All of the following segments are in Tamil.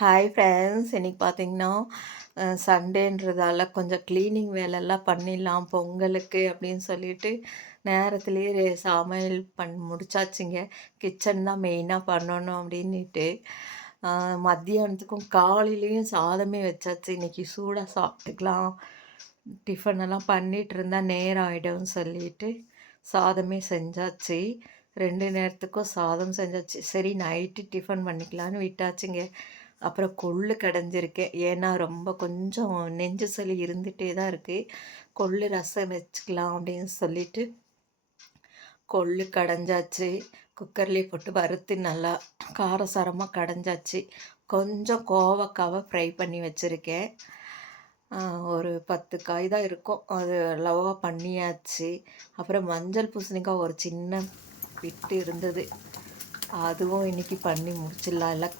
ஹாய் ஃப்ரெண்ட்ஸ், இன்னைக்கு பார்த்தீங்கன்னா சண்டேன்றதால கொஞ்சம் க்ளீனிங் வேலைலாம் பண்ணிடலாம் பொங்கலுக்கு அப்படின்னு சொல்லிட்டு நேரத்துலேயே சமையல் முடிச்சாச்சுங்க. கிச்சன் தான் மெயினாக பண்ணணும் அப்படின்ட்டு மத்தியானத்துக்கும் காலையிலையும் சாதமே வச்சாச்சு. இன்றைக்கி சூடாக சாப்பிட்டுக்கலாம், டிஃபனெல்லாம் பண்ணிகிட்டு இருந்தால் நேரம் ஆகிடும்னு சொல்லிட்டு சாதமே செஞ்சாச்சு. 2 நேரத்துக்கும் சாதம் செஞ்சாச்சு. சரி நைட்டு டிஃபன் பண்ணிக்கலான்னு விட்டாச்சுங்க. அப்புறம் கொள்ளு கடைஞ்சிருக்கேன். ஏன்னா ரொம்ப கொஞ்சம் நெஞ்சு சளி இருந்துகிட்டே தான் இருக்குது. கொள்ளு ரசம் வச்சுக்கலாம் அப்படின்னு சொல்லிட்டு கொள்ளு கடைஞ்சாச்சு. குக்கர்லேயே போட்டு வறுத்து நல்லா காரசாரமாக கடைஞ்சாச்சு. கொஞ்சம் கோவக்காவை ஃப்ரை பண்ணி வச்சுருக்கேன். ஒரு 10 காய் தான் இருக்கும், அது அளவாக பண்ணியாச்சு. அப்புறம் மஞ்சள் பூசணிக்காய் ஒரு சின்ன பிட்டு இருந்தது, அதுவும் இன்றைக்கி பண்ணி முடிச்சிடலாம். எல்லாம்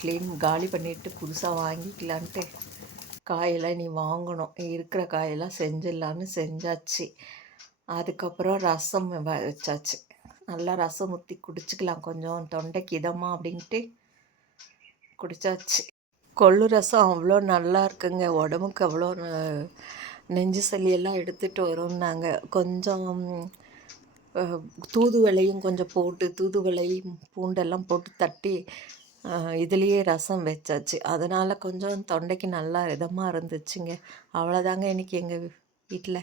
காலி பண்ணிவிட்டு புதுசாக வாங்கிக்கலான்ட்டு காயெல்லாம் இனி வாங்கணும். இருக்கிற காயெல்லாம் செஞ்சிடலான்னு செஞ்சாச்சு. அதுக்கப்புறம் ரசம் வச்சாச்சு. நல்லா ரசம் ஊற்றி குடிச்சிக்கலாம், கொஞ்சம் தொண்டைக்கு இதமாக அப்படின்ட்டு குடித்தாச்சு. கொள்ளு ரசம் அவ்வளோ நல்லா இருக்குங்க, உடம்புக்கு அவ்வளோ நெஞ்சு சளியெல்லாம் எடுத்துகிட்டு வரும்னாங்க. கொஞ்சம் தூதுவளையும் கொஞ்சம் போட்டு தூதுவளை பூண்டெல்லாம் போட்டு தட்டி இதுலேயே ரசம் வச்சாச்சு. அதனால் கொஞ்சம் தொண்டைக்கு நல்லா இதமாக இருந்துச்சுங்க. அவ்வளோதாங்க இன்றைக்கி எங்கள் வீட்டில்.